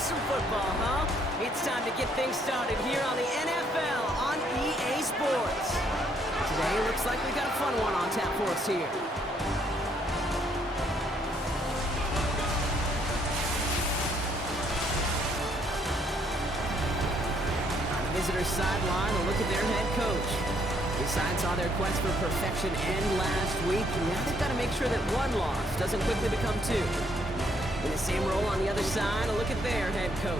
some football, huh? It's time to get things started here on the NFL on EA Sports. Today, it looks like we got a fun one on tap for us here. On the visitor's sideline, a look at their head coach. The Giants saw their quest for perfection end last week, and now they've got to make sure that one loss doesn't quickly become two. In the same role on the other side, a look at their head coach.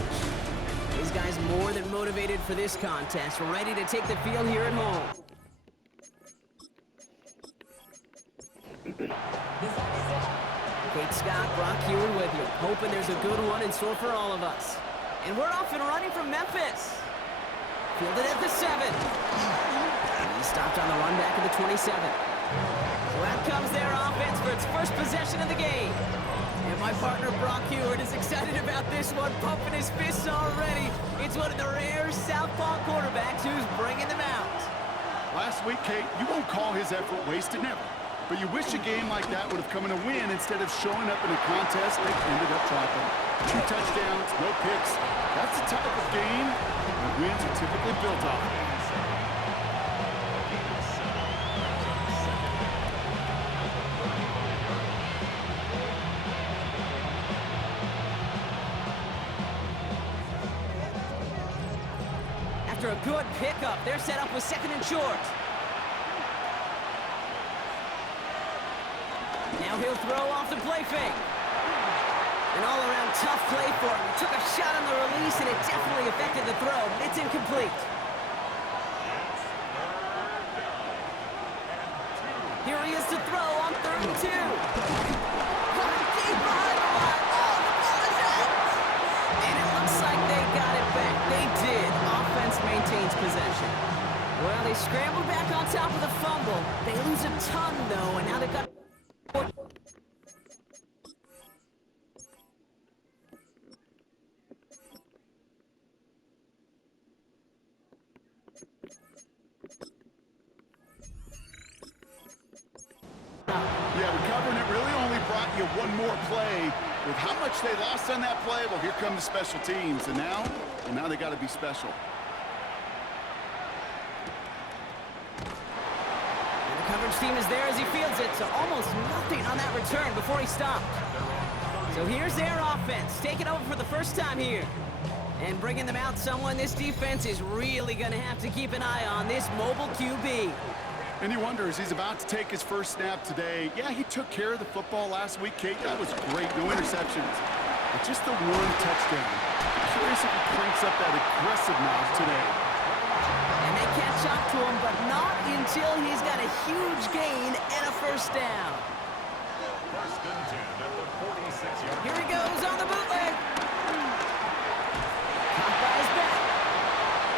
These guys more than motivated for this contest, ready to take the field here at home. Kate Scott, Brock Hewitt with you, hoping there's a good one in store for all of us. And we're off and running from Memphis. Fielded at the 7. He stopped on the run back at the 27. So out comes their offense for its first possession of the game. And my partner Brock Hewitt is excited about this one, pumping his fists already. It's one of the rare southpaw quarterbacks who's bringing them out. Last week, Kate, you won't call his effort wasted, never. But you wish a game like that would have come in a win instead of showing up in a contest that ended up dropping. 2 touchdowns, no picks. That's the type of game that wins are typically built off. After a good pickup, they're set up with 2nd and short. Now he'll throw off the play fake. An all-around tough play for him. He took a shot on the release, and it definitely affected the throw. It's incomplete. Here he is to throw on 3rd and 2. Coming deep behind the line. Oh, the ball is out! And it looks like they got it back. They did. Offense maintains possession. Well, they scrambled back on top of the fumble. They lose a ton, though, and now they've got... Yeah, recovering it really only brought you one more play. With how much they lost on that play, well, here come the special teams. And now they got to be special. And the coverage team is there as he fields it, so almost nothing on that return before he stopped. So here's their offense, taking over for the first time here. And bringing them out someone this defense is really going to have to keep an eye on, this mobile QB. And you wonder, as he's about to take his first snap today, yeah, he took care of the football last week, Kate. That was great. No interceptions. But just the one touchdown. I'm curious if he cranks up that aggressiveness today. And they catch up to him, but not until he's got a huge gain and a first down. First and 10 at the 46-yard. Here he goes on the bootleg. Caught by his back.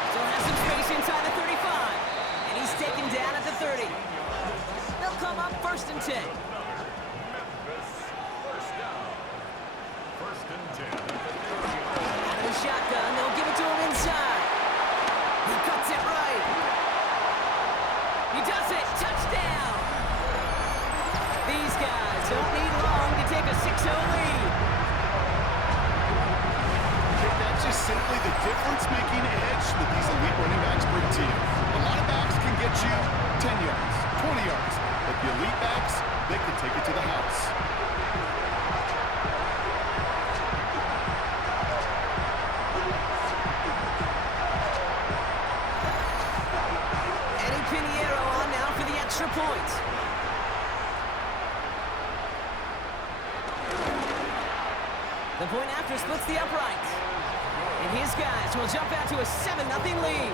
Still has some space inside the 35. And he's taken down at the 30. They'll come up 1st and 10. Memphis, first down. First and 10 at the 30. Out of the shotgun, they'll give it to him inside. He cuts it right. He does it. Touchdown. These guys don't need long to take a 6-0 lead. That's just simply the difference-making edge that these elite running backs bring to you. A lot of backs can get you 10 yards, 20 yards, but the elite backs, they can take it to the house. Eddie Pinheiro on now for the extra point. The point after splits the upright. And his guys will jump out to a 7-0 lead.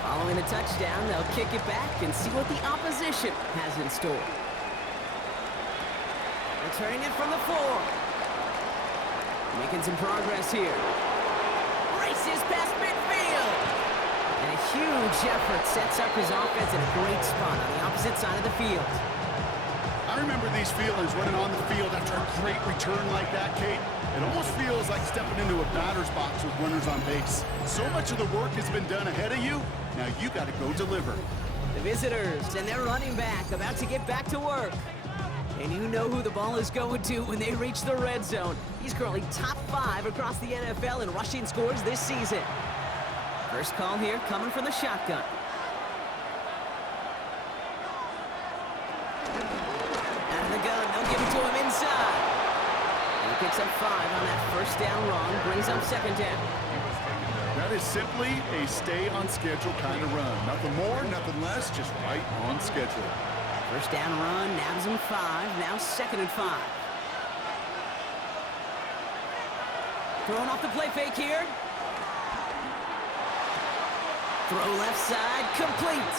Following the touchdown, they'll kick it back and see what the opposition has in store. Returning it from the 4. Making some progress here. Races past midfield. And a huge effort sets up his offense in a great spot on the opposite side of the field. I remember these feelings running on the field after a great return like that, Kate. It almost feels like stepping into a batter's box with runners on base. So much of the work has been done ahead of you, now you got to go deliver. The visitors and their running back about to get back to work. And you know who the ball is going to when they reach the red zone. He's currently top 5 across the NFL in rushing scores this season. First call here coming from the shotgun. Out of the gun, they'll give it to him inside. And he picks up 5 on that first down run, brings up second down. That is simply a stay-on-schedule kind of run. Nothing more, nothing less, just right on schedule. First down run, nabs him 5, now 2nd and 5. Throwing off the play fake here. Throw left side, complete.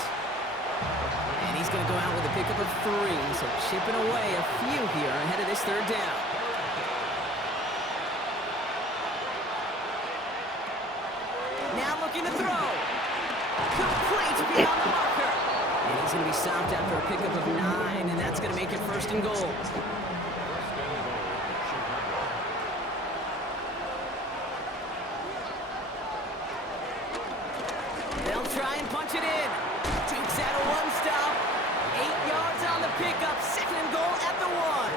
And he's going to go out with a pickup of 3, so chipping away a few here ahead of this third down. Now looking to throw. Complete beyond the marker. And he's going to be stopped after a pickup of 9, and that's going to make it 1st and goal. They'll try and punch it in. Dukes out a 1-stop. 8 yards on the pickup. 2nd and goal at the 1.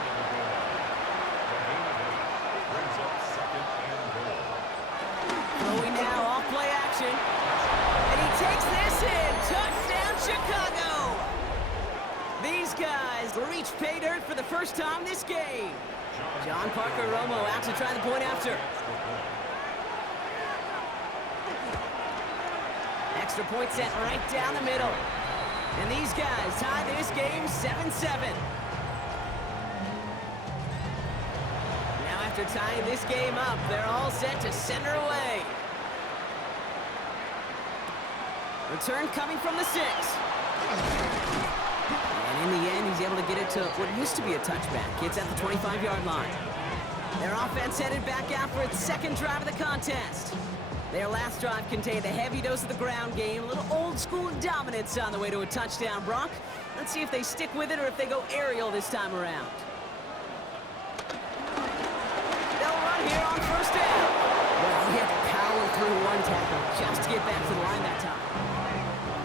Throwing now, off play action. And he takes this in. Touchdown, Chicago. These guys reach pay dirt for the first time this game. John Parker Romo out to try the point after. Extra point set right down the middle. And these guys tie this game 7-7. Now after tying this game up, they're all set to send her away. Return coming from the 6. And in the end, he's able to get it to what used to be a touchback. It's at the 25-yard line. Their offense headed back out for its 2nd drive of the contest. Their last drive contained a heavy dose of the ground game, a little old-school dominance on the way to a touchdown, Brock. Let's see if they stick with it or if they go aerial this time around. They'll run here on 1st down. Well, he had to power through 1 tackle just to get back to the line that time.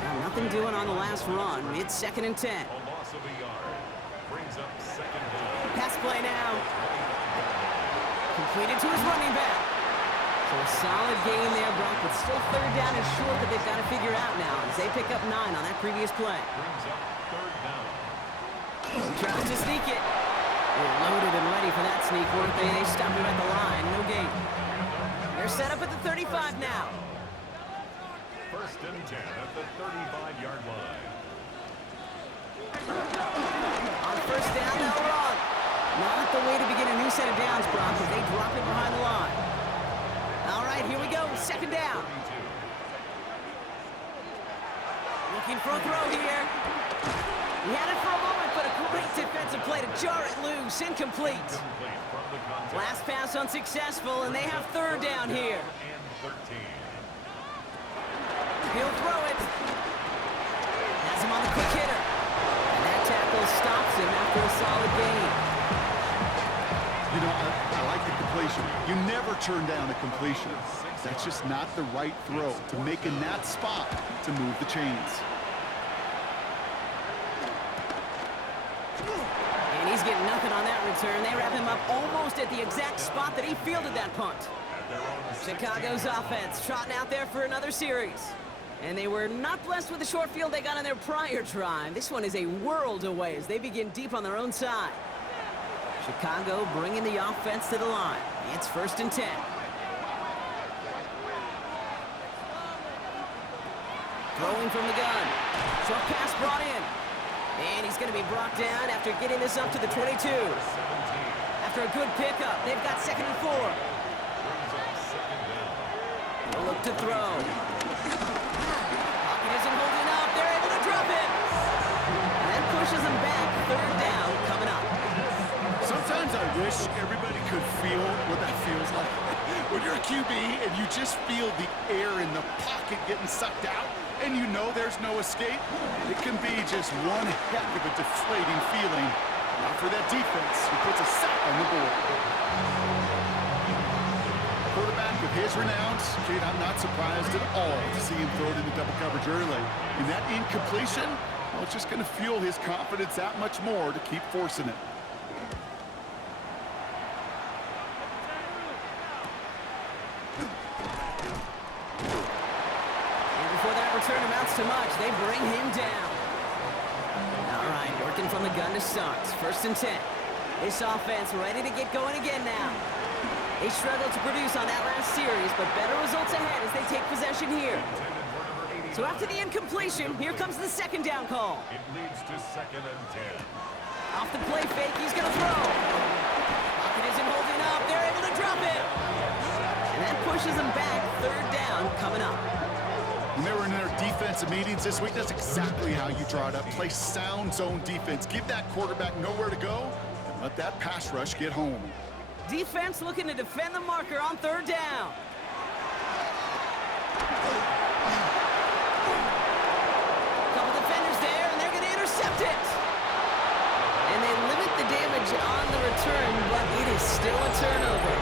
Now, nothing doing on the last run. It's 2nd and 10. A loss of a yard. Brings up 2nd down. Pass play now. Completed to his running back. So a solid gain there, Brock, but still 3rd down and short that they've got to figure out now as they pick up 9 on that previous play. Brings up 3rd down. He tries to sneak it. They're loaded and ready for that sneak, weren't they? They stop him at the line. No gain. They're set up at the 35 now. 1st and 10 at the 35-yard line. On 1st down, they'll run. Not the way to begin a new set of downs, Brock, as they drop it behind the line. All right, here we go. 2nd down. Looking for a throw here. He had it for a moment, but a great defensive play to jar it loose. Incomplete. Last pass unsuccessful, and they have 3rd down here. He'll throw it. Has him on the quick hitter. And that tackle stops him after a solid gain. You know, I like the completion. You never turn down a completion. That's just not the right throw to make in that spot to move the chains. And he's getting nothing on that return. They wrap him up almost at the exact spot that he fielded that punt. Chicago's offense trotting out there for another series. And they were not blessed with the short field they got on their prior drive. This one is a world away as they begin deep on their own side. Chicago bringing the offense to the line. It's 1st and 10. Throwing from the gun. Short pass brought in. And he's going to be brought down after getting this up to the 22. After a good pickup, they've got 2nd and 4. They'll look to throw. Pocket isn't holding up. They're able to drop it. And that pushes them back. 3rd down coming up. Sometimes I wish everybody could feel what that feels like. When you're a QB and you just feel the air in the pocket getting sucked out and you know there's no escape, it can be just one heck of a deflating feeling. Not for that defense who puts a sack on the board. Quarterback with his renown, kid, I'm not surprised at all to see him throw it into double coverage early. And that incompletion, well, it's just going to fuel his confidence that much more to keep forcing it. And before that return amounts to much, they bring him down. All right, working from the gun to start. 1st and 10. This offense ready to get going again now. They struggled to produce on that last series, but better results ahead as they take possession here. So after the incompletion, here comes the 2nd down call. It leads to 2nd and 10. Off the play fake, he's going to throw. Pocket isn't holding up. They're able to drop it. And that pushes them back. 3rd down coming up. When they were in their defensive meetings this week, that's exactly how you draw it up. Play sound zone defense. Give that quarterback nowhere to go, and let that pass rush get home. Defense looking to defend the marker on 3rd down. Couple defenders there, and they're going to intercept it. And they limit the damage on the return, but it is still a turnover.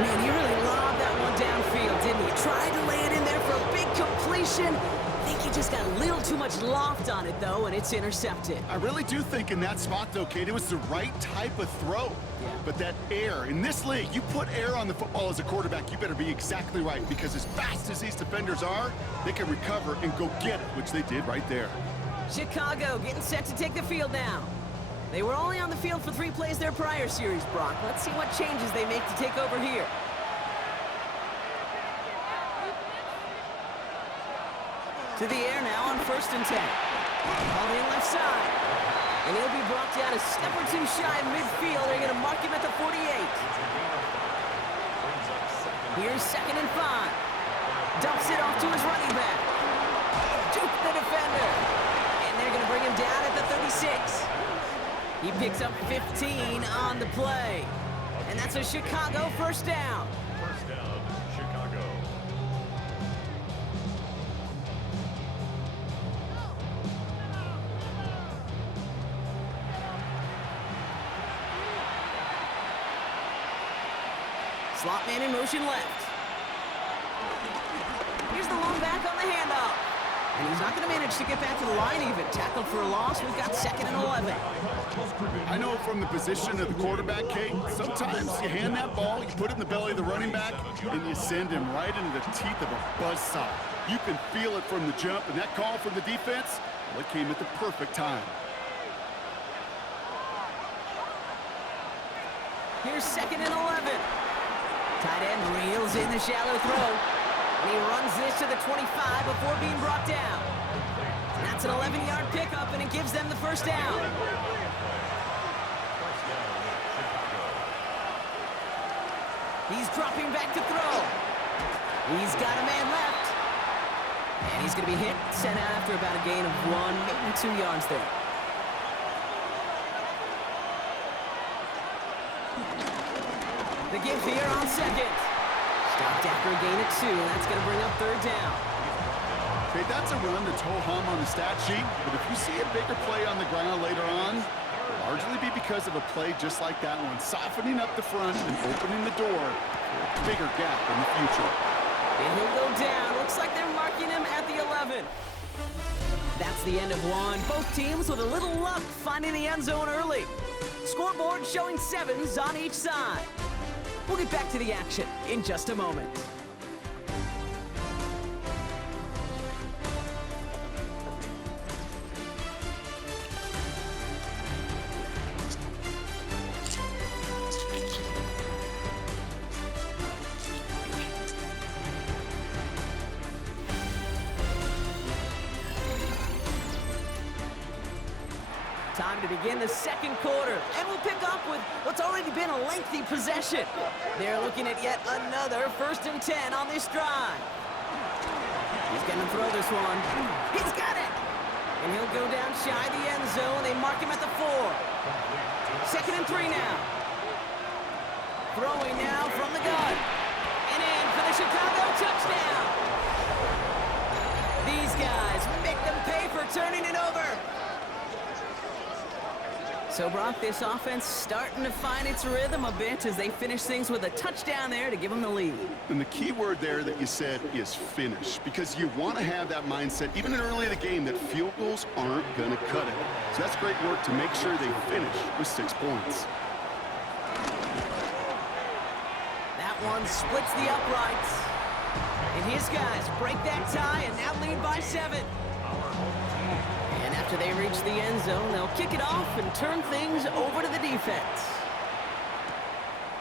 Man, he really lobbed that one downfield, didn't he? Tried to lay it in there for a big completion. I think he just got a little too much loft on it, though, and it's intercepted. I really do think in that spot, though, Kate, it was the right type of throw. Yeah. But that air, in this league, you put air on the football as a quarterback, you better be exactly right, because as fast as these defenders are, they can recover and go get it, which they did right there. Chicago getting set to take the field now. They were only on the field for 3 plays their prior series, Brock. Let's see what changes they make to take over here. To the air now on 1st and 10. Ball in left side. And he'll be brought down a step or 2 shy of midfield. They're going to mark him at the 48. Here's 2nd and 5. Dumps it off to his running back. Juke the defender. And they're going to bring him down at the 36. He picks up 15 on the play. And that's a Chicago 1st down. 1st down, Chicago. Slot man in motion left. Here's the long back on the handoff. And he's not going to manage to get back to the line even. Tackled for a loss. We've got 2nd and 11. I know from the position of the quarterback, Kate, sometimes you hand that ball, you put it in the belly of the running back, and you send him right into the teeth of a buzzsaw. You can feel it from the jump, and that call from the defense, well, it came at the perfect time. Here's 2nd and 11. Tight end reels in the shallow throw. And he runs this to the 25 before being brought down. That's an 11-yard pickup, and it gives them the 1st down. He's dropping back to throw. He's got a man left. And he's going to be hit, sent out after about a gain of 1, maybe 2 yards there. The give here on 2nd. Stopped after a gain of 2, and that's going to bring up 3rd down. Okay, that's a run that's ho-hum on the stat sheet, but if you see a bigger play on the ground later on, it'll largely be because of a play just like that one, softening up the front and opening the door for a bigger gap in the future. And he'll go down. Looks like they're marking him at the 11. That's the end of one. Both teams with a little luck finding the end zone early. Scoreboard showing 7s on each side. We'll get back to the action in just a moment. Time to begin the 2nd quarter, and we'll pick up with what's already been a lengthy possession. They're looking at yet another 1st and 10 on this drive. He's going to throw this one. He's got it! And he'll go down shy of the end zone. They mark him at the 4. 2nd and 3 now. Throwing now from the gun. And in for the Chicago touchdown. These guys make them pay for turning it over. So, Brock, this offense starting to find its rhythm a bit as they finish things with a touchdown there to give them the lead. And the key word there that you said is finish, because you want to have that mindset, even early in the game, that field goals aren't going to cut it. So that's great work to make sure they finish with 6 points. That one splits the uprights. And his guys break that tie and now lead by 7. And after they reach the end zone, they'll kick it off and turn things over to the defense.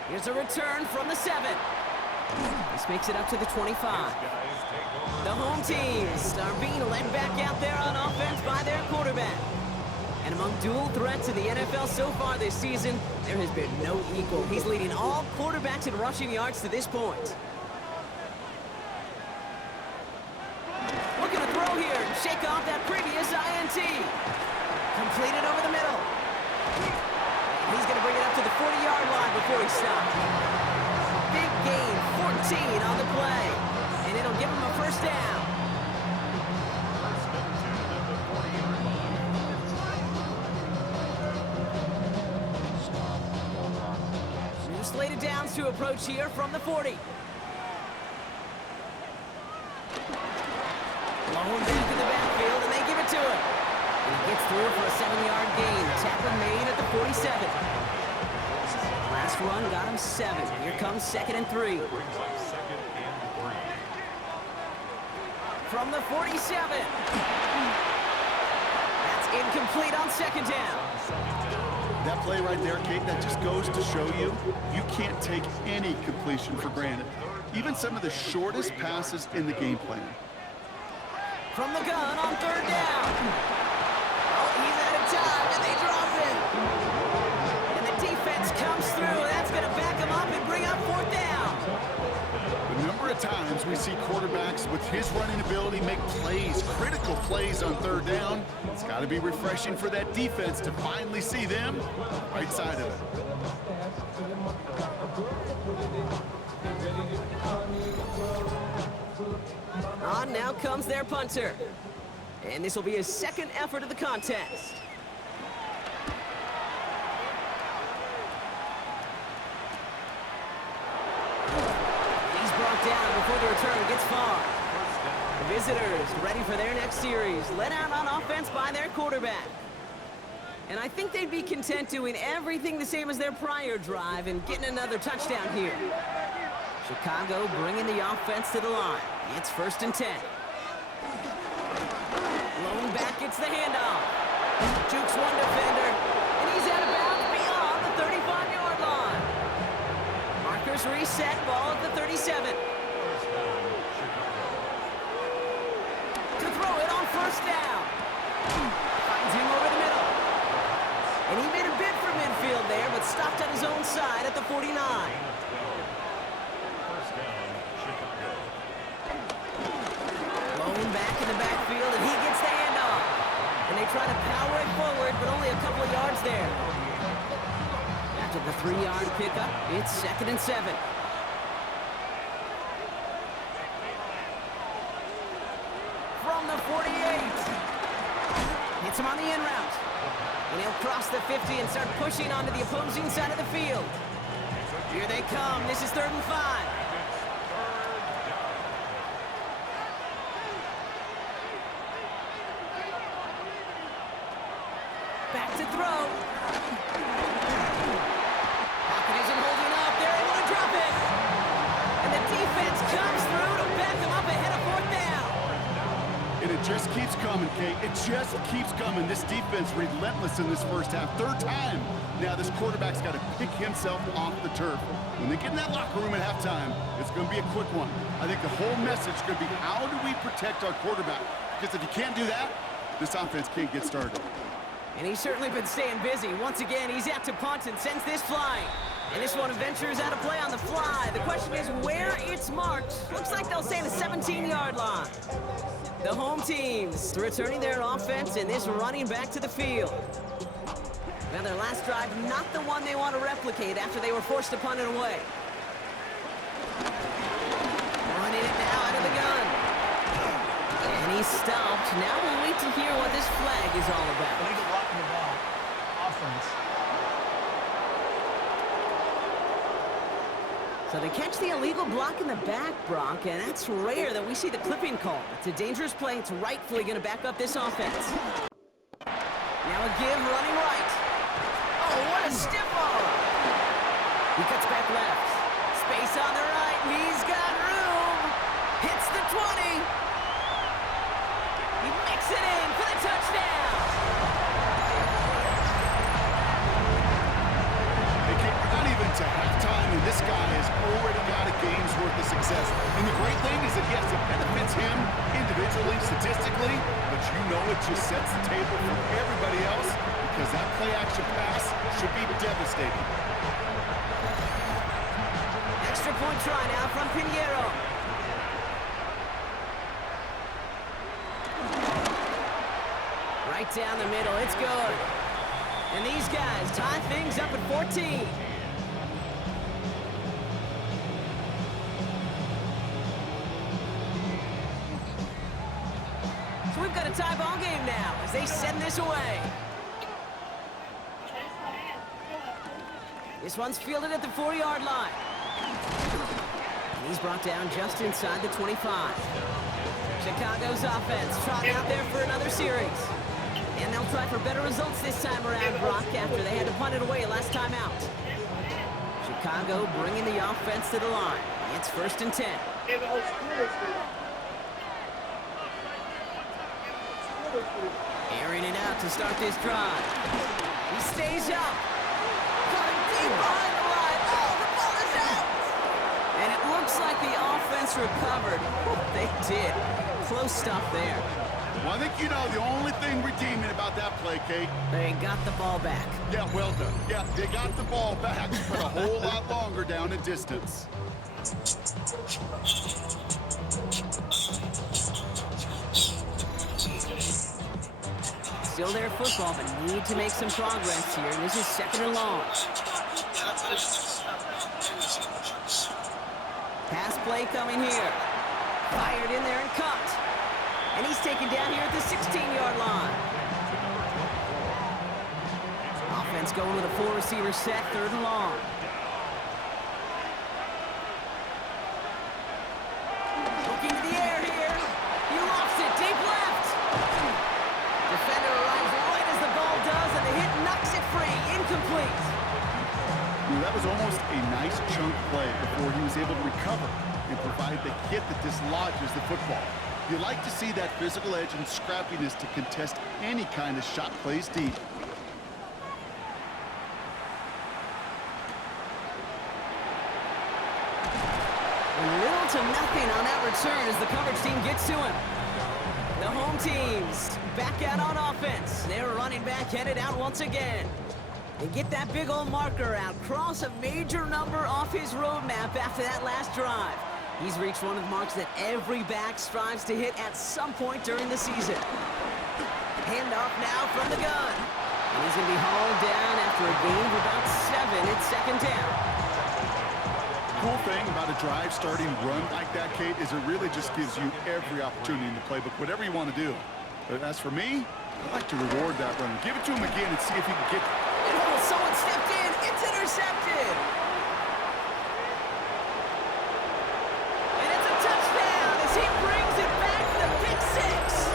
Here's a return from the 7. This makes it up to the 25. The home teams are being led back out there on offense by their quarterback. And among dual threats in the NFL so far this season, there has been no equal. He's leading all quarterbacks in rushing yards to this point. Looking to throw here and shake off that previous INT. Completed over the middle. And he's going to bring it up to the 40-yard line before he stops. Big gain, 14 on the play. And it'll give him a first down. New slated downs to approach here from the 40. Blown back in the backfield, and they give it to him. And he gets through for a 7-yard gain. Tackle made at the 47. Last run got him 7. Here comes 2nd and 3. From the 47. That's incomplete on 2nd down. That play right there, Kate, that just goes to show you, you can't take any completion for granted. Even some of the shortest passes in the game plan. From the gun on 3rd down. Oh, he's out of time, and they drop him. And the defense comes through. That's going to back him up and bring up 4th down. The number of times we see quarterbacks with his running ability make plays, critical plays on 3rd down, it's got to be refreshing for that defense to finally see them right side of it. On now comes their punter. And this will be his 2nd effort of the contest. He's brought down before the return gets far. The visitors ready for their next series. Led out on offense by their quarterback. And I think they'd be content doing everything the same as their prior drive and getting another touchdown here. Chicago bringing the offense to the line. It's 1st and 10. Blown back, it's the handoff. Jukes one defender, and he's out of bounds beyond the 35-yard line. Markers reset, ball at the 37. To throw it on 1st down. Finds him over the middle. And he made a bid for midfield there, but stopped on his own side at the 49. Back in the backfield, and he gets the handoff. And they try to power it forward, but only a couple of yards there. After the 3-yard pickup, it's 2nd and 7. From the 48. Hits him on the in route. And he'll cross the 50 and start pushing onto the opposing side of the field. Here they come. This is 3rd and 5. Back to throw. Pocket isn't holding up. They're able to drop it. And the defense comes through to back them up ahead of 4th down. And it just keeps coming, Kate. It just keeps coming. This defense relentless in this first half. 3rd time. Now this quarterback's got to pick himself off the turf. When they get in that locker room at halftime, it's going to be a quick one. I think the whole message is going to be, how do we protect our quarterback? Because if you can't do that, this offense can't get started. And he's certainly been staying busy. Once again, he's out to punt and sends this flying. And this one ventures out of play on the fly. The question is where it's marked. Looks like they'll say the 17-yard line. The home teams returning their offense and this running back to the field. Now their last drive, not the one they want to replicate after they were forced to punt it away. Running it now out of the gun. And he's stopped. Now we'll wait to hear what this flag is all about. Illegal blocking the ball. Offense. So they catch the illegal block in the back, Brock, and that's rare that we see the clipping call. It's a dangerous play. It's rightfully going to back up this offense. Now a give running right. Oh, what a stiff arm. He cuts back left. Space on the right. He's got room. Hits the 20. He makes it in for the touchdown. To halftime, and this guy has already got a game's worth of success. And the great thing is that, yes, it benefits him individually, statistically, but you know it just sets the table for everybody else because that play-action pass should be devastating. Extra point try now from Pinheiro. Right down the middle, it's good. And these guys tie things up at 14. We've got a tie ball game now as they send this away. This one's fielded at the 4-yard line. And he's brought down just inside the 25. Chicago's offense trotting out there for another series. And they'll try for better results this time around, Brock, after they had to punt it away last time out. Chicago bringing the offense to the line. It's 1st and 10. Airing it out to start this drive. He stays up. Coming deep behind the line. Oh, the ball is out! And it looks like the offense recovered. They did. Close stuff there. Well, I think you know the only thing redeeming about that play, Kate. They got the ball back. Yeah, well done. Yeah, they got the ball back, but a whole lot longer down in distance. Still their football, but need to make some progress here. This is 2nd and long. Pass play coming here. Fired in there and cut. And he's taken down here at the 16-yard line. Offense going with a 4-receiver set, 3rd and long. Looking to the air here. He lost it deep left. Defender arrives right as the ball does, and the hit knocks it free. Incomplete. That was almost a nice chunk play before he was able to recover and provide the hit that dislodges the football. You like to see that physical edge and scrappiness to contest any kind of shot plays deep. Little to nothing on that return as the coverage team gets to him. The home teams back out on offense. They're running back headed out once again. They get that big old marker out, cross a major number off his roadmap after that last drive. He's reached one of the marks that every back strives to hit at some point during the season. Handoff now from the gun. And he's going to be hauled down after a gain of about 7. It's 2nd down. Cool thing about a drive starting run like that, Kate, is it really just gives you every opportunity in the playbook, whatever you want to do. But as for me, I'd like to reward that run. Give it to him again and see if he can get... Oh, someone stepped in. It's intercepted. And it's a touchdown as he brings it back to the pick 6.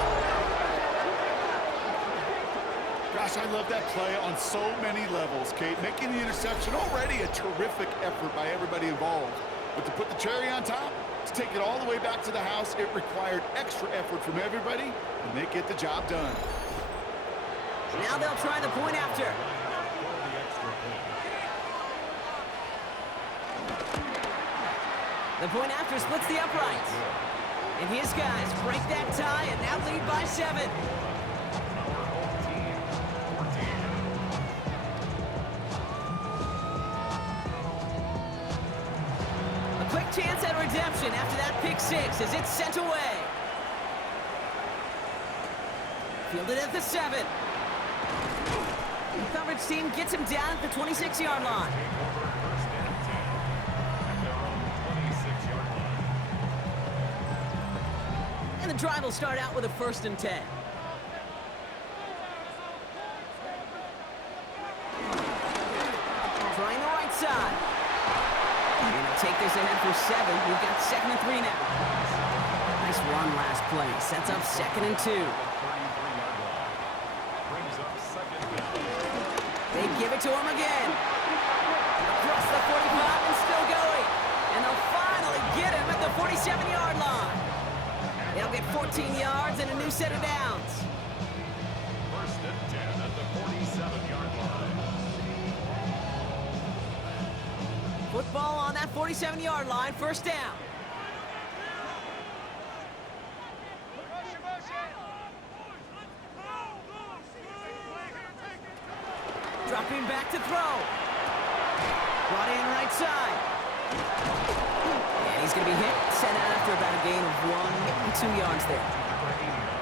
Gosh, I love that play on so many levels, Kate. Making the interception already a terrific effort by everybody involved. But to put the cherry on top, to take it all the way back to the house, it required extra effort from everybody, and they get the job done. Now they'll try the point after. The point after splits the uprights. And his guys break that tie and now lead by 7. A quick chance at redemption after that pick 6 as it's sent away. Fielded at the 7. The coverage team gets him down at the 26-yard line. And the drive will start out with a 1st and 10. Trying the right side. And they'll take this ahead for 7. We've got 2nd and 3 now. Nice run last play. Sets up 2nd and 2. Brings up 2nd down. They give it to him again. Across the 45 and still going. And they'll finally get him at the 47-yard line. They'll get 14 yards and a new set of downs. 1st and 10 at the 47-yard line. Football on that 47-yard line, 1st down. Dropping back to throw. Brought in right side. And he's going to be hit, sent out after about a gain of 2 yards there.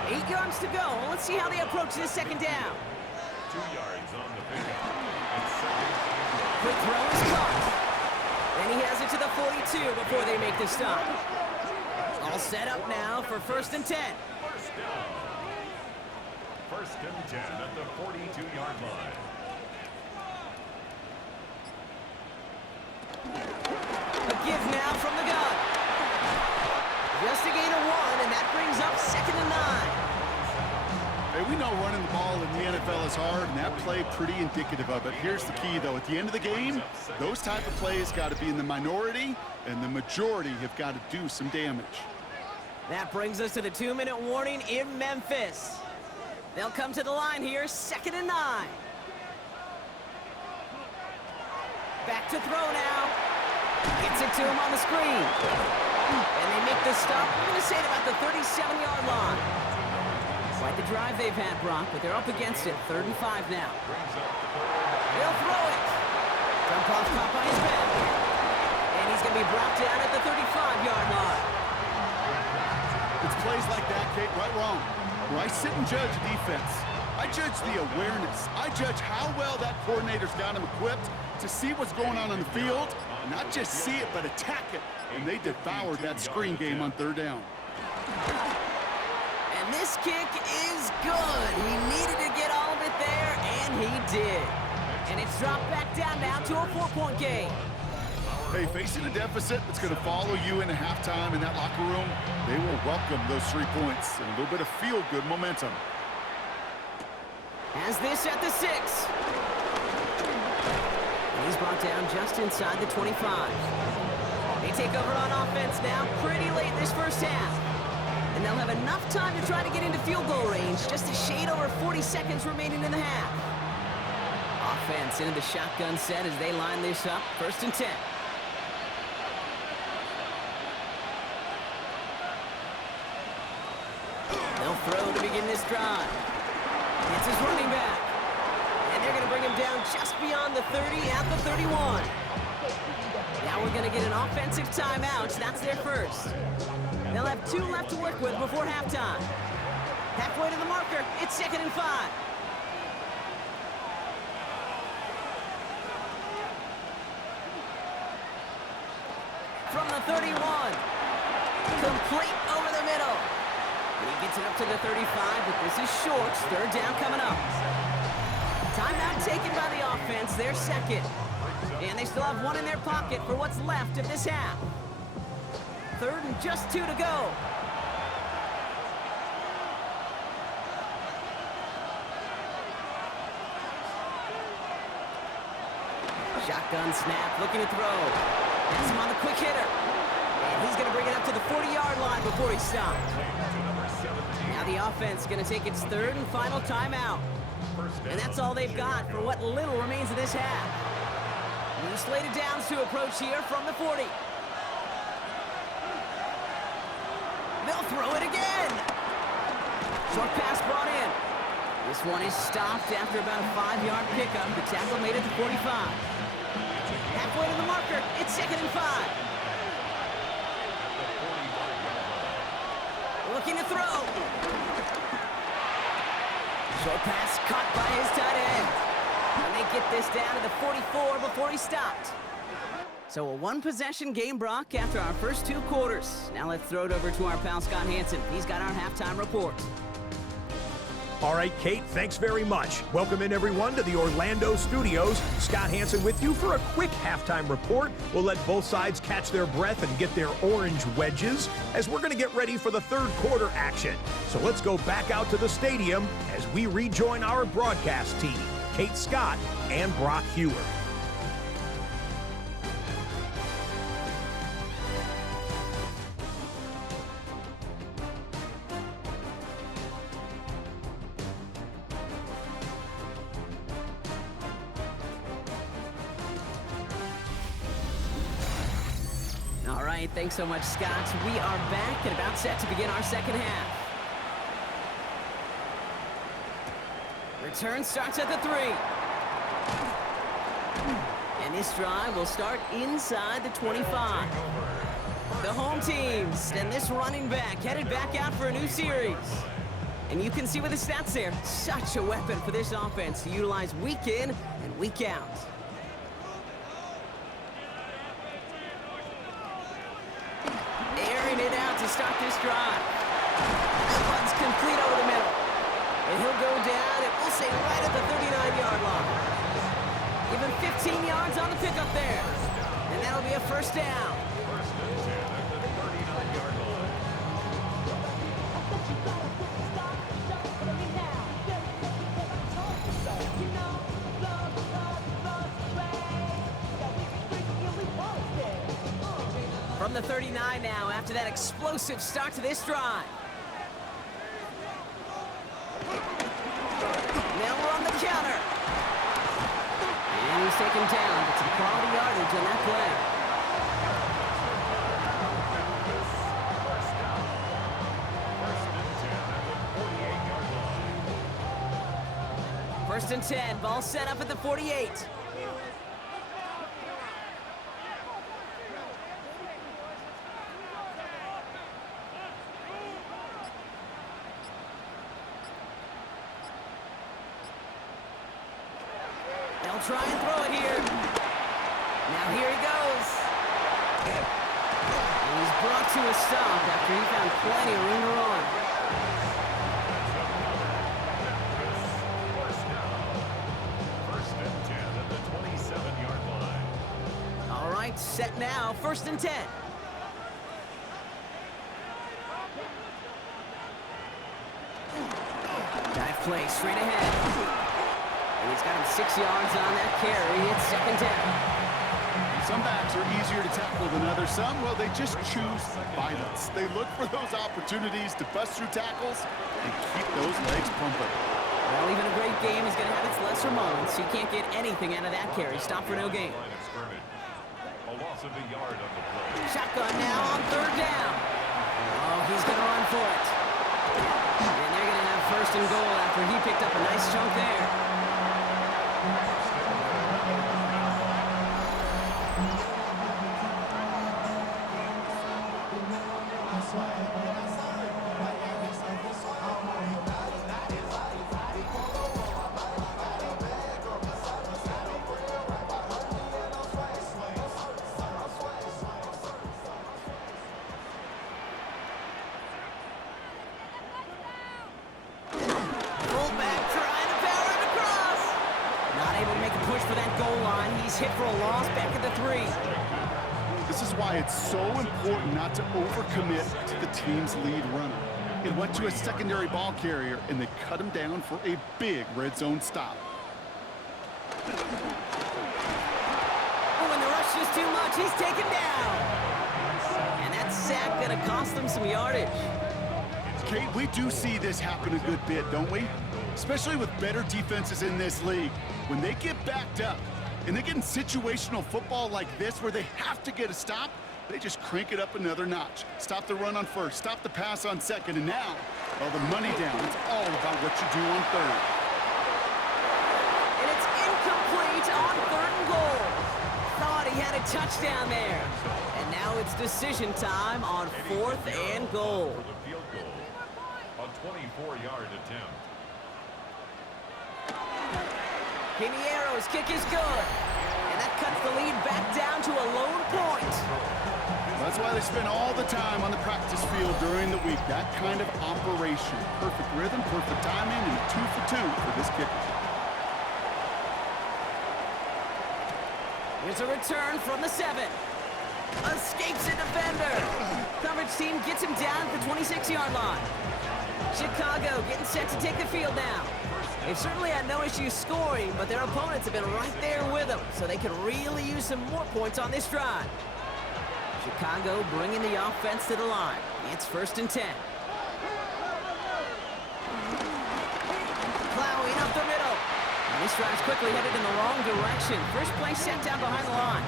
8 yards to go. Let's see how they approach this 2nd down. 2 yards on the pickup. And 2nd. Quick throw is caught. And he has it to the 42 before they make the stop. All set up now for 1st and 10. 1st down. 1st and 10 at the 42-yard line. A give now from the gun. Just a gain of 1, and that brings up 2nd and 9. Hey, we know running the ball in the NFL is hard, and that play pretty indicative of it. Here's the key, though. At the end of the game, those type of plays got to be in the minority, and the majority have got to do some damage. That brings us to the 2-minute warning in Memphis. They'll come to the line here, 2nd and 9. Back to throw now. Gets it to him on the screen. And they make the stop. I'm going to say it about the 37-yard line. Quite the drive they've had, Brock, but they're up against it. 3rd and 5 now. They'll throw it. Dump off caught by his back. And he's going to be brought down at the 35-yard line. It's plays like that, Kate, right wrong. Where I sit and judge defense. I judge the awareness. I judge how well that coordinator's got him equipped to see what's going on the field. Not just see it, but attack it. And they devoured that screen game on 3rd down. And this kick is good. He needed to get all of it there, and he did. And it's dropped back down now to a 4-point game. Hey, facing a deficit that's going to follow you into halftime in that locker room, they will welcome those 3 points and a little bit of feel-good momentum. Has this at the 6. And he's brought down just inside the 25. They take over on offense now pretty late in this 1st half. And they'll have enough time to try to get into field goal range, just a shade over 40 seconds remaining in the half. Offense into the shotgun set as they line this up, 1st and 10. They'll throw to begin this drive. It's his running back. And they're going to bring him down just beyond the 30 at the 31. Now we're going to get an offensive timeout. That's their first. They'll have 2 left to work with before halftime. Halfway to the marker, it's 2nd and 5. From the 31. Complete over the middle. And he gets it up to the 35, but this is short. 3rd down coming up. Timeout taken by the offense, their 2nd. And they still have 1 in their pocket for what's left of this half. 3rd and just 2 to go. Shotgun snap, looking to throw. Has him on the quick hitter. And he's going to bring it up to the 40-yard line before he stops. Now the offense is going to take its 3rd and final timeout. And that's all they've got for what little remains of this half. New slated downs to approach here from the 40. They'll throw it again. Short pass brought in. This one is stopped after about a 5-yard pickup. The tackle made it to 45. Halfway to the marker, it's 2nd and 5. Looking to throw. Short pass caught by his tight end. And they get this down to the 44 before he stopped. So a 1-possession game, Brock, after our first 2 quarters. Now let's throw it over to our pal Scott Hansen. He's got our halftime report. All right, Kate, thanks very much. Welcome in, everyone, to the Orlando studios. Scott Hansen with you for a quick halftime report. We'll let both sides catch their breath and get their orange wedges as we're going to get ready for the third quarter action. So let's go back out to the stadium as we rejoin our broadcast team, Kate Scott and Brock Hewer. All right, thanks so much, Scott. We are back and about set to begin our second half. Return starts at the 3. And this drive will start inside the 25. The home team send this running back headed back out for a new series. And you can see with the stats there, such a weapon for this offense to utilize week in and week out. Airing it out to start this drive. That one's complete over the middle. And he'll go down, and we'll say right at the 39-yard line. Give him 15 yards on the pickup there. And that'll be a first down. First and 10 at the 39-yard line. From the 39 now, after that explosive start to this drive. Now we're on the counter. And he's taken down, but some quality yardage on that play. First and 10 at the 48-yard line. First and 10, ball set up at the 48. They'll try and throw it here. Now here he goes. And he's brought to a stop after he found plenty of room to run. First down. First and 10 at the 27-yard line. All right, set now, first and 10. Dive play straight ahead. And he's got him 6 yards on that carry. It's second down. Some backs are easier to tackle than others. Some, well, they just choose violence. They look for those opportunities to bust through tackles and keep those legs pumping. Well, even a great game is going to have its lesser moments. You can't get anything out of that carry. Stop for no gain. Line of scrimmage. A loss of a yard on the play. Shotgun now on third down. Oh, he's going to run for it. And they're going to have first and goal after he picked up a nice chunk there. Hit for a loss back at the 3. This is why it's so important not to overcommit to the team's lead runner. It went to a secondary ball carrier, and they cut him down for a big red zone stop. Oh, and the rush is too much. He's taken down. And that sack going to cost them some yardage. Kate, we do see this happen a good bit, don't we? Especially with better defenses in this league. When they get backed up, and they get in situational football like this where they have to get a stop, they just crank it up another notch. Stop the run on first, stop the pass on second, and now, well, the money down. It's all about what you do on third. And it's incomplete on third and goal. Thought he had a touchdown there. And now it's decision time on fourth and goal. For the field goal. A 24-yard attempt. Piniero's kick is good. And that cuts the lead back down to a lone point. That's why they spend all the time on the practice field during the week. That kind of operation. Perfect rhythm, perfect timing, and 2 for 2 for this kicker. Here's a return from the 7. Escapes a defender. Coverage team gets him down at the 26-yard line. Chicago getting set to take the field now. They've certainly had no issues scoring, but their opponents have been right there with them, so they could really use some more points on this drive. Chicago bringing the offense to the line. It's 1st and 10. Plowing up the middle. And this drive's quickly headed in the wrong direction. First play set down behind the line.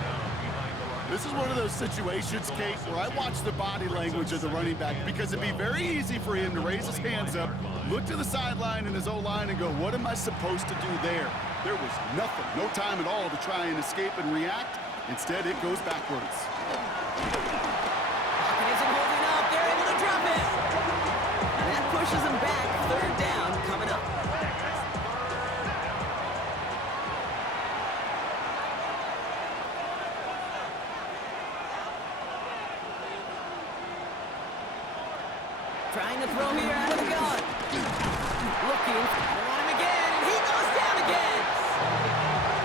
This is one of those situations, Kate, where I watch the body language of the running back because it'd be very easy for him to raise his hands up, look to the sideline in his O-line and go, what am I supposed to do there? There was nothing, no time at all to try and escape and react. Instead, it goes backwards. Pocket isn't holding up. They're able to drop it. And that pushes them back. 3rd down coming up. Trying to throw here out of the gun. Looking. They want him again. And he goes down again.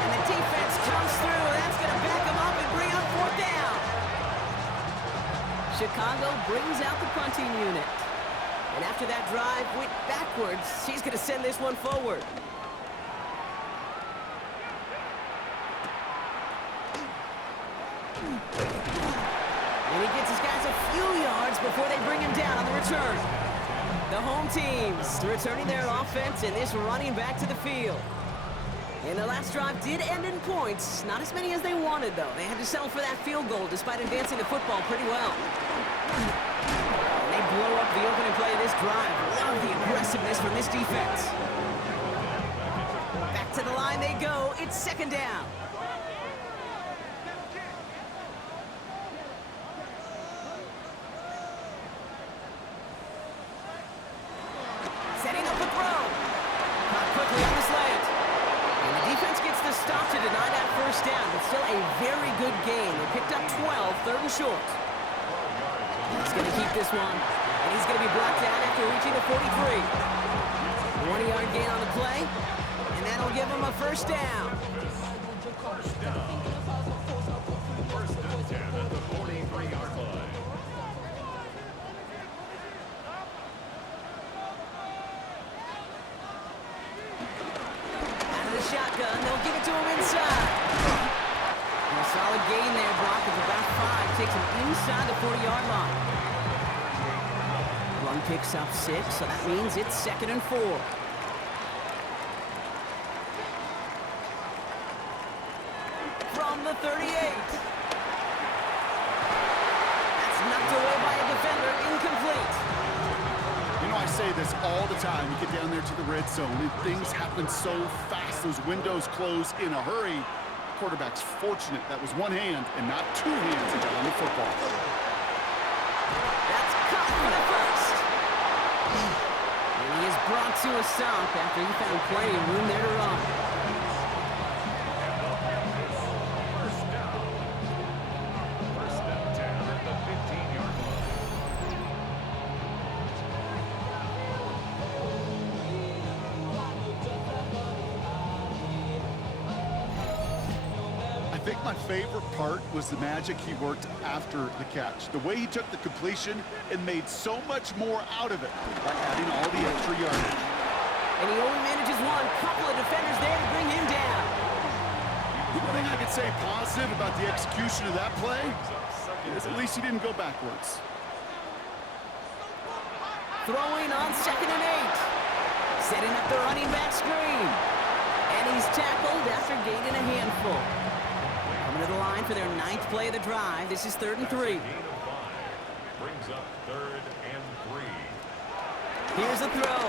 And the defense comes through. That's going to back him up and bring up 4th down. Chicago brings out the punting unit. And after that drive went backwards, she's going to send this one forward. And he gets his guys a few yards before they bring him down on the return. The home teams returning their offense and this running back to the field. And the last drive did end in points. Not as many as they wanted, though. They had to settle for that field goal despite advancing the football pretty well. And they blow up the opening play of this drive. Love the aggressiveness from this defense. Back to the line they go. It's 2nd down. Setting up a throw. Caught quickly on the slant. And the defense gets the stop to deny that 1st down, but still a very good game. They picked up 12, 3rd and short. He's going to keep this one, and he's going to be brought down after reaching the 43. 20-yard gain on the play, and that'll give him a 1st down. First down. 1st and 10 at the 43-yard line. Shotgun, they'll give it to him inside. And a solid gain there, Brock, of about 5. Takes him inside the 40-yard line. Run picks up 6, so that means it's 2nd and 4. From the 38. That's knocked away by a defender, incomplete. You know, I say this all the time. You get down there to the red zone, and things happen so fast. Those windows close in a hurry. The quarterback's fortunate that was one hand and not 2 hands that got on the football. That's caught for the 1st. And he is brought to a stop after he found plenty of room there to run. First down. 1st and 10 at the 15-yard line. I think my favorite part was the magic he worked after the catch. The way he took the completion and made so much more out of it by adding all the extra yardage. And he only manages one. Couple of defenders there to bring him down. The one thing I could say positive about the execution of that play is at least he didn't go backwards. Throwing on 2nd and 8. Setting up the running back screen. And he's tackled after gaining a handful. Coming to the line for their 9th play of the drive. This is 3rd and 3. Gain of 5. Brings up 3rd and 3. Here's a throw.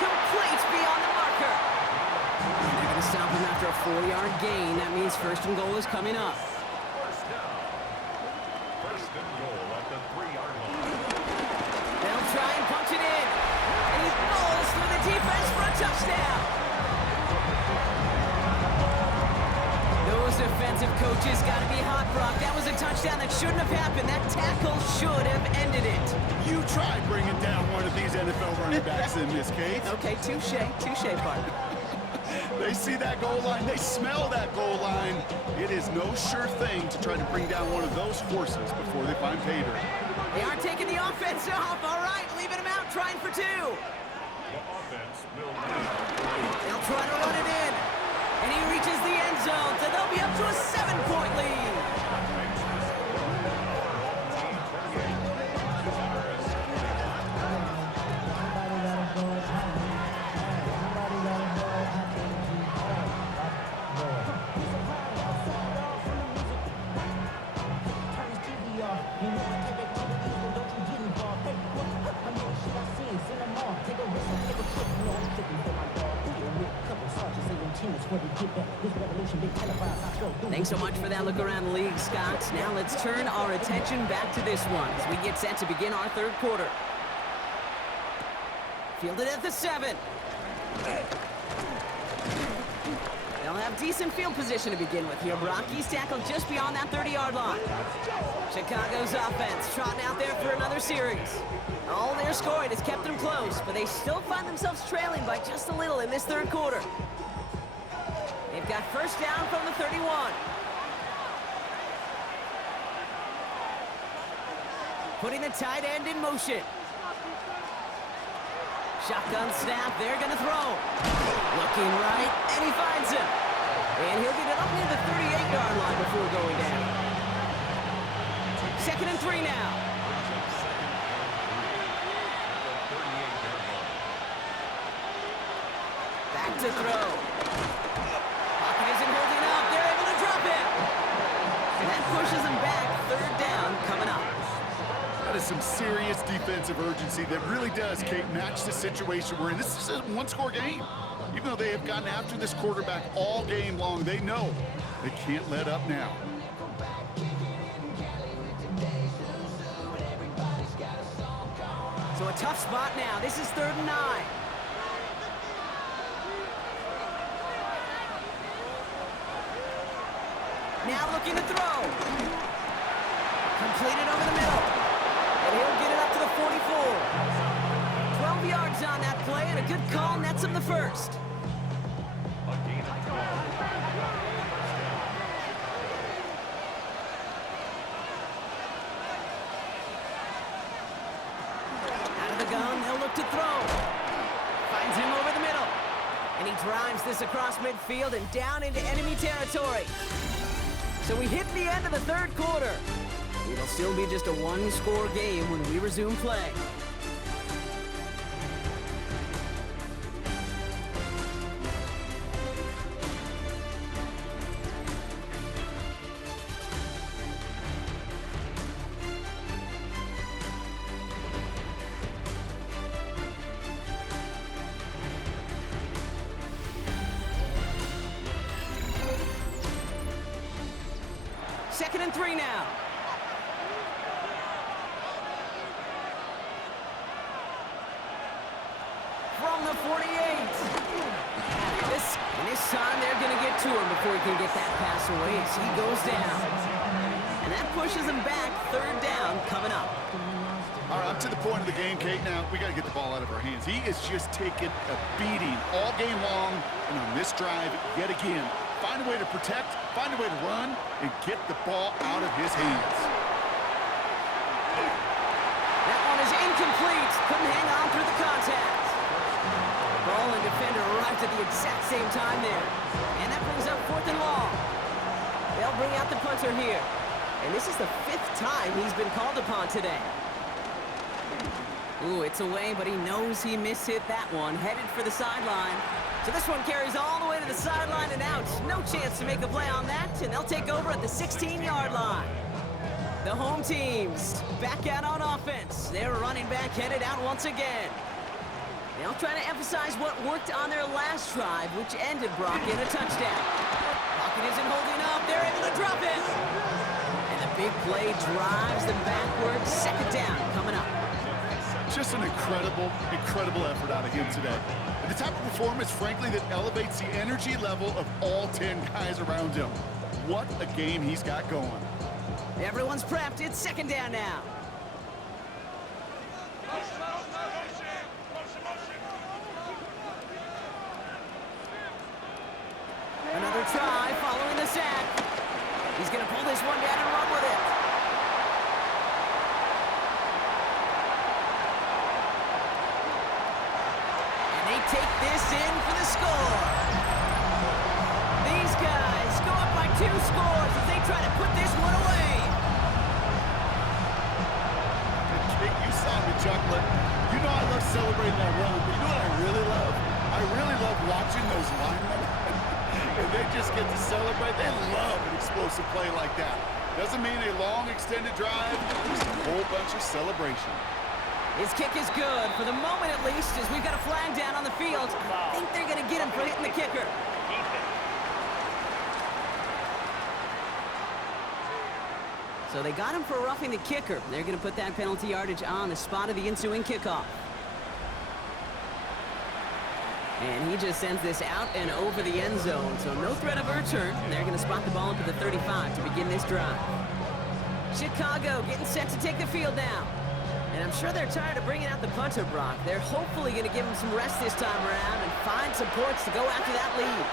Complete beyond the marker. And they're going to stop him after a 4-yard gain. That means 1st and goal is coming up. First down. 1st and goal at the 3-yard line. They'll try and punch it in. And he falls through the defense for a touchdown. coaches got to be hot, Brock. That was a touchdown that shouldn't have happened. That tackle should have ended it. You try bringing down one of these NFL running backs in this case. Okay, touche, partner. They see that goal line. They smell that goal line. It is no sure thing to try to bring down one of those horses before they find pay dirt. They aren't taking the offense off. All right, leaving him out, trying for 2. The offense will now. They'll try to run it in. And he reaches the end zone, so they'll be up to a 7-point lead. Thanks so much for that look around the league, Scott. Now let's turn our attention back to this one as we get set to begin our third quarter. Fielded at the 7. They'll have decent field position to begin with here. Brock, he's tackled just beyond that 30-yard line. Chicago's offense trotting out there for another series. All their scoring has kept them close, but they still find themselves trailing by just a little in this third quarter. They've got first down from the 31. Putting the tight end in motion. Shotgun snap, they're gonna throw. Looking right, and he finds him. And he'll get it up near the 38-yard line before going down. 2nd and 3 now. Back to throw. Pocket isn't holding up. They're able to drop it. And that pushes them back. 3rd down coming up. That is some serious defensive urgency that really does, Kate, match the situation we're in. This is a one-score game. Even though they have gotten after this quarterback all game long, they know they can't let up now. So a tough spot now. This is 3rd and 9. Now looking to throw. Completed over the middle. And he'll get it up to the 44. 12 yards on that play, and a good call nets him the first. Out of the gun, they'll look to throw. Finds him over the middle. And he drives this across midfield and down into enemy territory. So we hit the end of the third quarter. It'll still be just a one-score game when we resume play. Second and 3 now. From the 48. This time they're going to get to him before he can get that pass away as he goes down. And that pushes him back. 3rd down coming up. All right, up to the point of the game, Kate. Now, we got to get the ball out of our hands. He is just taking a beating all game long, and on this drive, yet again, find a way to protect, find a way to run, and get the ball out of his hands. That one is incomplete. Couldn't hang on through the contact. Ball and defender arrived at the exact same time there. And that brings up 4th and long. They'll bring out the punter here. And this is the 5th time he's been called upon today. Ooh, it's away, but he knows he mishit that one. Headed for the sideline. So this one carries all the way to the sideline and out. No chance to make a play on that, and they'll take over at the 16-yard line. The home teams back out on offense. Their running back headed out once again. They'll try to emphasize what worked on their last drive, which ended Brock in a touchdown. Pocket isn't holding up. They're able to drop it. And the big play drives them backwards. 2nd down coming up. Just an incredible, incredible effort out of him today. And the type of performance, frankly, that elevates the energy level of all 10 guys around him. What a game he's got going. Everyone's prepped. It's second down now. Another try following the sack. He's going to pull this one down and run with it. And they take this in for the score. These guys go up by 2 scores as they try to put this one away. Kate, you saw me chuckling. You know I love celebrating that run, but you know what I really love? I really love watching those linemen. And they just get to celebrate. They love an explosive play like that. Doesn't mean a long extended drive, just a whole bunch of celebration. His kick is good, for the moment at least, as we've got a flag down on the field. I think they're going to get him for hitting the kicker. So they got him for roughing the kicker. They're going to put that penalty yardage on the spot of the ensuing kickoff. And he just sends this out and over the end zone, so no threat of a return. They're going to spot the ball up at the 35 to begin this drive. Chicago getting set to take the field now. And I'm sure they're tired of bringing out the punter, Brock. They're hopefully going to give him some rest this time around and find some points to go after that lead.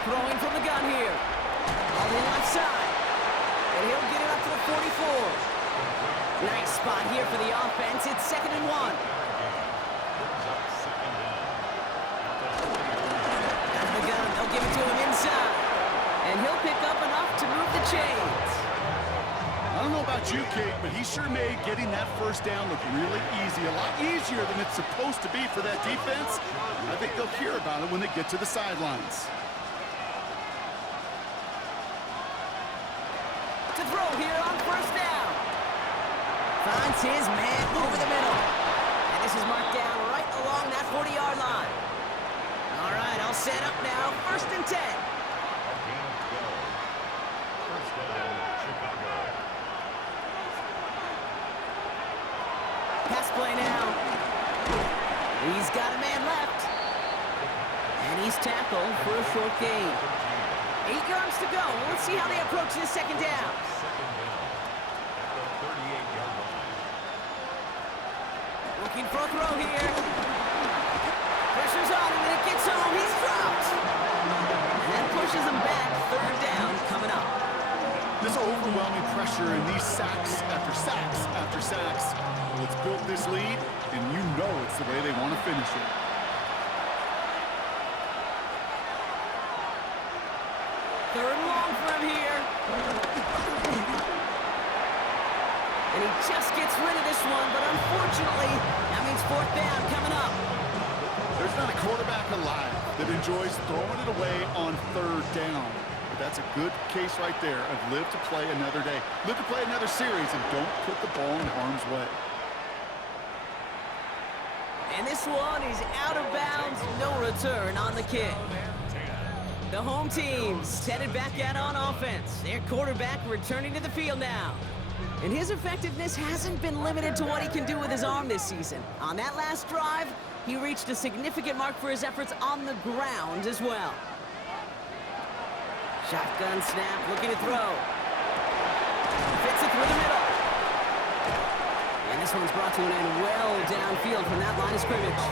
Throwing from the gun here. On the left side. And he'll get it up to the 44. Nice spot here for the offense. It's 2nd and 1. Out of the gun. They'll give it to him inside. And he'll pick up enough to move the chains. I don't know about you, Kate, but he sure made getting that first down look really easy. A lot easier than it's supposed to be for that defense. I think they'll hear about it when they get to the sidelines. To throw here on first down. Finds his man over the middle. And this is marked down right along that 40-yard line. All right, all set up now. 1st and 10. First down, Chicago. Pass play now. He's got a man left. And he's tackled for a short gain. 8 yards to go. Let's see how they approach this second down. Second down at the 38-yard line. Looking for a throw here. Pressure's on him, and it gets home. He's dropped. And that pushes him back. 3rd down coming up. This overwhelming pressure and these sacks after sacks after sacks. Well, it's built this lead, and you know it's the way they want to finish it. Third and long for him here. And he just gets rid of this one, but unfortunately, that means 4th down coming up. There's not a quarterback alive that enjoys throwing it away on 3rd down. But that's a good case right there of live to play another day. Live to play another series and don't put the ball in harm's way. And this one is out of bounds. No return on the kick. The home team's headed back out on offense. Their quarterback returning to the field now. And his effectiveness hasn't been limited to what he can do with his arm this season. On that last drive, he reached a significant mark for his efforts on the ground as well. Shotgun snap, looking to throw. Fits it through the middle. And this one's brought to an end well downfield from that line of scrimmage.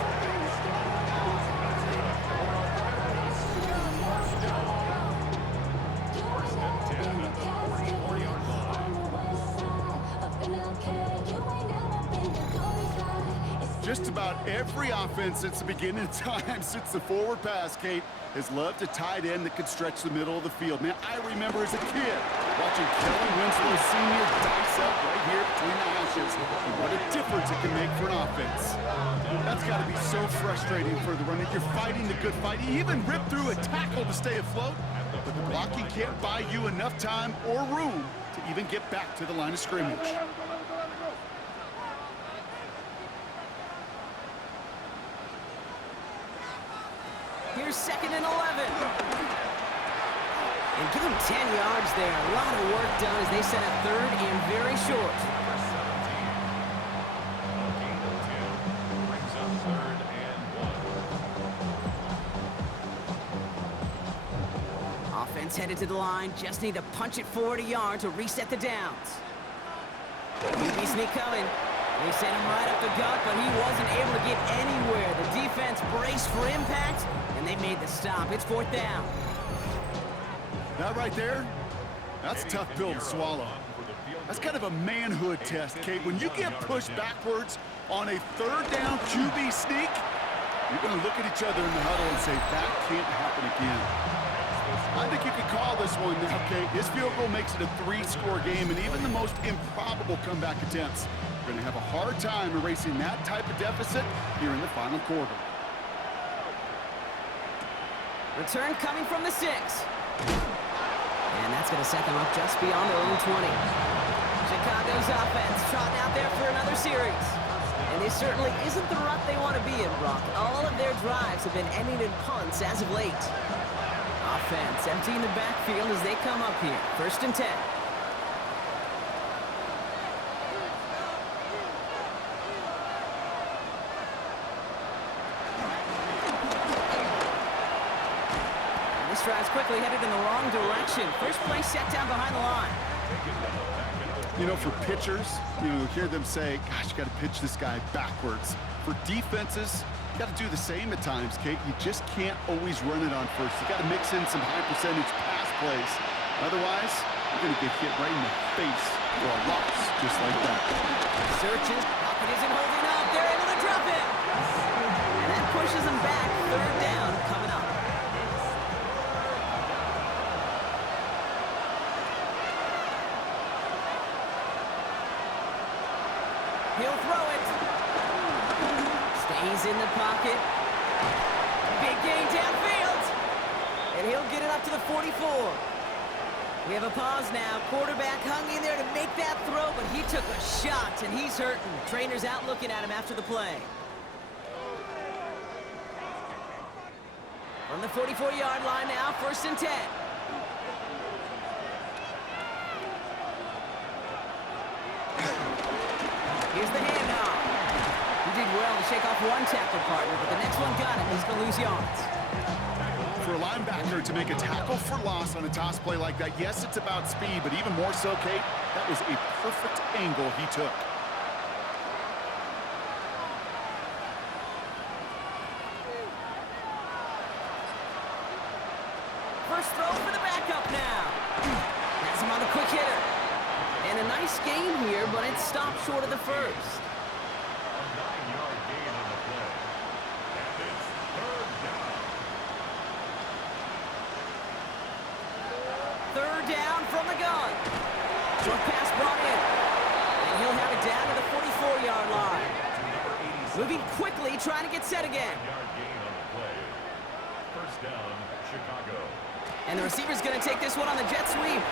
Just about every offense since the beginning of time, since the forward pass, Kate, has loved a tight end that could stretch the middle of the field. Man, I remember as a kid watching Kelly Winslow Sr. dice up right here between the hashes. And what a difference it can make for an offense. That's got to be so frustrating for the runner. You're fighting the good fight. You even rip through a tackle to stay afloat, but the blocking can't buy you enough time or room to even get back to the line of scrimmage. Here's 2nd and 11. And give them 10 yards there. A lot of work done as they set up third and very short. Number 17. A gain of 10 brings up 3rd and 1. Offense headed to the line. Just need to punch it forward a yard to reset the downs. QB sneak coming. They sent him right up the gut, but he wasn't able to get anywhere. The defense braced for impact, and they made the stop. It's 4th down. That right there, that's a tough pill to swallow. That's kind of a manhood test, Kate. When you get pushed backwards on a 3rd down QB sneak, you're going to look at each other in the huddle and say, that can't happen again. I think you could call this one now, Kate. This field goal makes it a 3-score game, and even the most improbable comeback attempts are going to have a hard time erasing that type of deficit here in the final quarter. Return coming from the 6. And that's going to set them up just beyond their own 20. Chicago's offense trotting out there for another series. And this certainly isn't the rut they want to be in, Brock. All of their drives have been ending in punts as of late. Offense emptying the backfield as they come up here. 1st and 10. This drive's quickly headed in the wrong direction. First play set down behind the line. You know, for pitchers, you hear them say, gosh, you got to pitch this guy backwards. For defenses, you got to do the same at times, Kate. You just can't always run it on first. You got to mix in some high-percentage pass plays. Otherwise, you're going to get hit right in the face for a loss, just like that. Searches, Pocket isn't holding up. They're able to drop it. And that pushes them back. 3rd down coming up. He'll throw it. Stays in the pocket. Big gain downfield. And he'll get it up to the 44. We have a pause now. Quarterback hung in there to make that throw, but he took a shot, and he's hurting. Trainer's out looking at him after the play. From the 44-yard line now, 1st and 10. Here's the handoff. He did well to shake off one tackle partner, but the next one got him. He's going to lose yards. For a linebacker to make a tackle for loss on a toss play like that, yes, it's about speed, but even more so, Kate, that was a perfect angle he took. First throw for the backup now. Has him on the quick hitter. And a nice gain here, but it stopped short of the first. A 9-yard gain on the play. And it's 3rd down. 3rd down from the gun. Short pass brought in. And he'll have it down to the 44-yard line. Moving quickly, trying to get set again. 9-yard gain on the play. 1st down, Chicago. And the receiver's going to take this one on the jet sweep.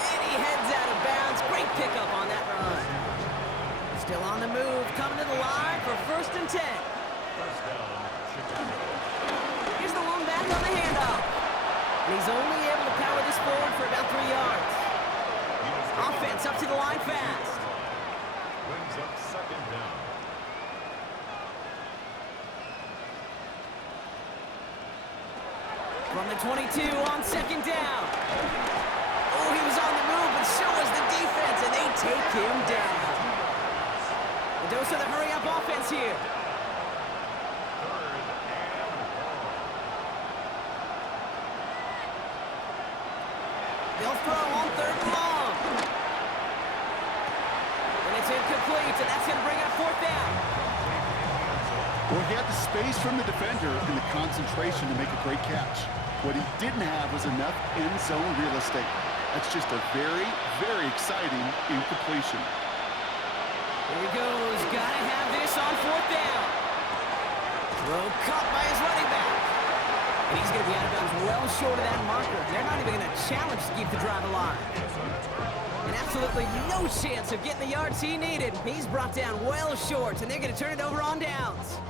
And he heads out of bounds. Great pickup on that run. Still on the move, coming to the line for 1st and 10. 1st down, Chicago. Here's the one back on the handoff. And he's only able to power this forward for about 3 yards. Offense up to the line fast. Brings up 2nd down. From the 22 on 2nd down. Oh, he was on the move, but so was the defense, and they take him down. The dose of the hurry-up offense here. 3rd and 1. They'll throw on 3rd and long. And it's incomplete, and that's going to bring up 4th down. Well, he had the space from the defender and the concentration to make a great catch. What he didn't have was enough end zone real estate. That's just a very, very exciting incompletion. Here he goes. Gotta have this on 4th down. Throw caught by his running back. And he's going to be out of bounds well short of that marker. They're not even going to challenge to keep the drive alive. And absolutely no chance of getting the yards he needed. He's brought down well short, and they're going to turn it over on downs.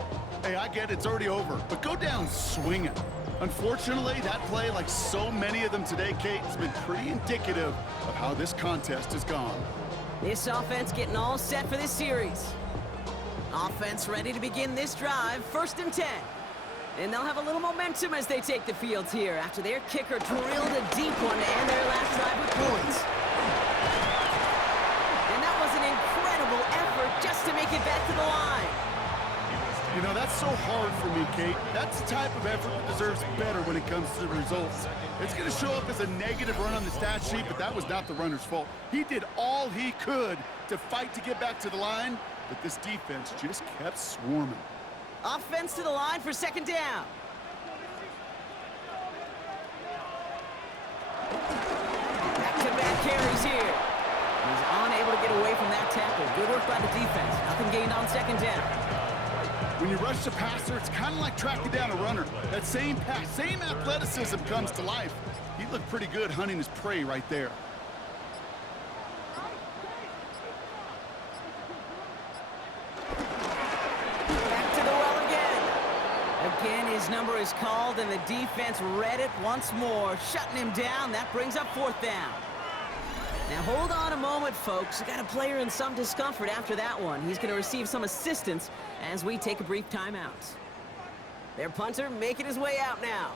Hey, I get it, it's already over, but go down swinging. Unfortunately, that play, like so many of them today, Kate, has been pretty indicative of how this contest has gone. This offense getting all set for this series. Offense ready to begin this drive, 1st and 10. And they'll have a little momentum as they take the field here after their kicker drilled a deep one to end their last drive with points. And that was an incredible effort just to make it back to the line. You know, that's so hard for me, Kate. That's the type of effort that deserves better when it comes to the results. It's going to show up as a negative run on the stat sheet, but that was not the runner's fault. He did all he could to fight to get back to the line, but this defense just kept swarming. Offense to the line for 2nd down. Back-to-back carries here. He's unable to get away from that tackle. Good work by the defense. Nothing gained on 2nd down. When you rush the passer, it's kind of like tracking down a runner. That same pass, same athleticism comes to life. He looked pretty good hunting his prey right there. Back to the well again. Again, his number is called, and the defense read it once more, shutting him down. That brings up 4th down. Now, hold on a moment, folks. We got a player in some discomfort after that one. He's going to receive some assistance as we take a brief timeout. Their punter making his way out now.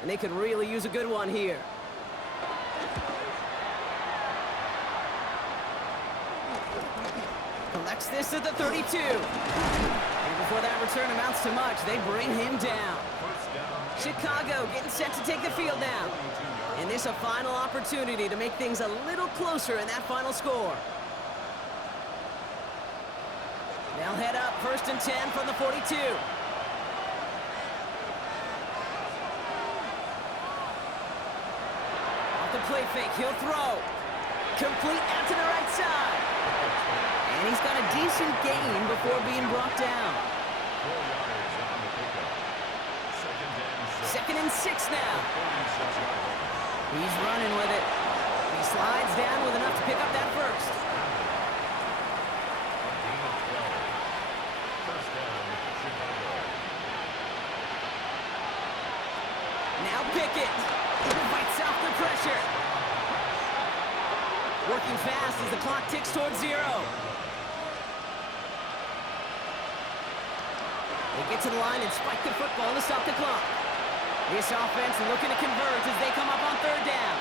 And they could really use a good one here. Collects this at the 32. And before that return amounts to much, they bring him down. Chicago getting set to take the field now. And this a final opportunity to make things a little closer in that final score. They'll head up 1st and 10 from the 42. Off the play fake, he'll throw. Complete out to the right side. And he's got a decent gain before being brought down. 2nd and 6 now. He's running with it. He slides down with enough to pick up that first. Now Pickett fights off the pressure. Working fast as the clock ticks towards 0. They get to the line and spike the football to stop the clock. This offense looking to convert as they come up on 3rd down.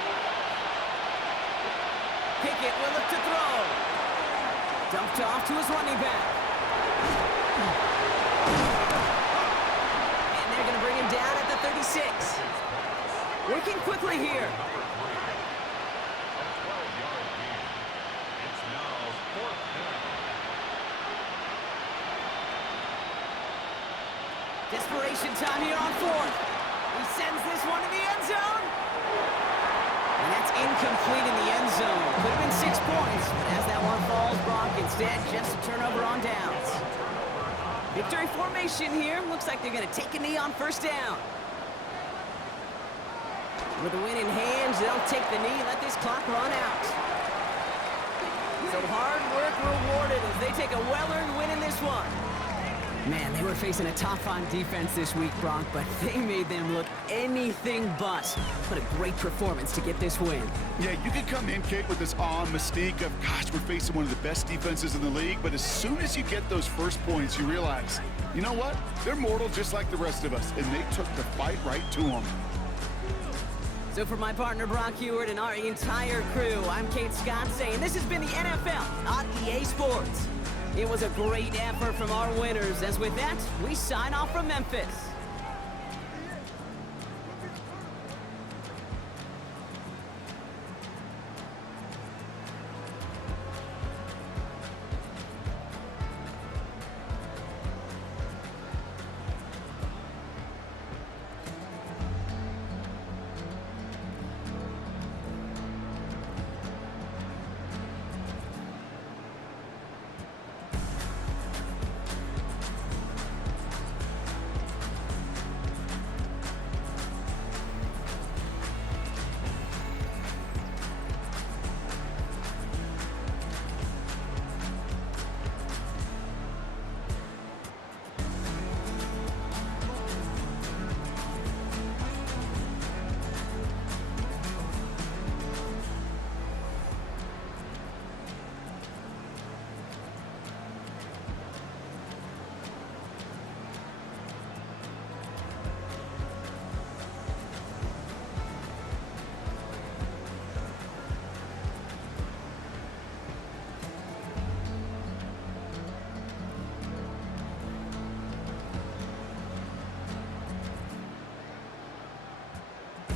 Pickett will look to throw. Dumped off to his running back. And they're going to bring him down at the 36. Working quickly here. Desperation time here on 4th. He sends this one to the end zone. And that's incomplete in the end zone. Could have been 6 points, but as that one falls, Brock instead just a turnover on downs. Victory formation here. Looks like they're going to take a knee on 1st down. With the win in hand, they'll take the knee and let this clock run out. So hard work rewarded as they take a well-earned win in this one. Man, they were facing a top-on defense this week, Brock, but they made them look anything but. What a great performance to get this win. Yeah, you can come in, Kate, with this awe and mystique of, gosh, we're facing one of the best defenses in the league, but as soon as you get those first points, you realize, you know what? They're mortal just like the rest of us, and they took the fight right to them. So for my partner, Brock Heward, and our entire crew, I'm Kate Scott saying this has been the NFL on EA Sports. It was a great effort from our winners, as with that, we sign off from Memphis.